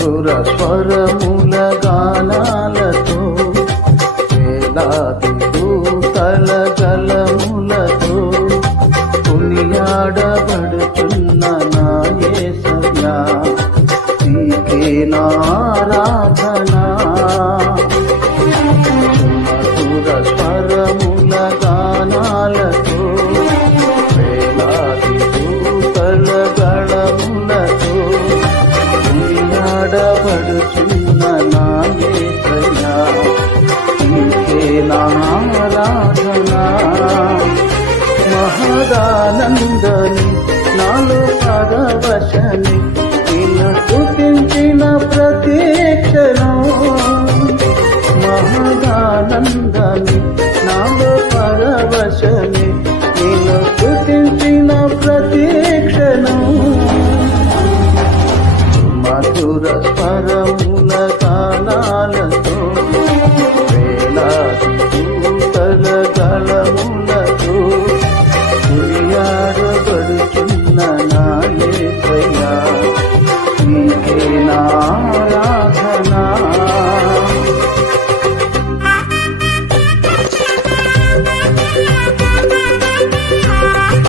మధుర స్వరముల గానాలతో వేలాది దూతల గలములతో కొనియాడబడుచున్న నా యేసయ్యా నీకే నా ఆరాధన మధుర స్వరముల గానాలతో వేలాది దూతల గళములతో కొనియాడబడుచున్న నా యేసయ్యా నీకే నా ఆరాధన మహదానందని నాలో పరవశని నిన్ను స్తుతించిన ప్రతి క్షణం మహదానందని నాలో పరవశని నిన్ను స్తుతించిన ప్రతి క్షణం మధుర స్వరం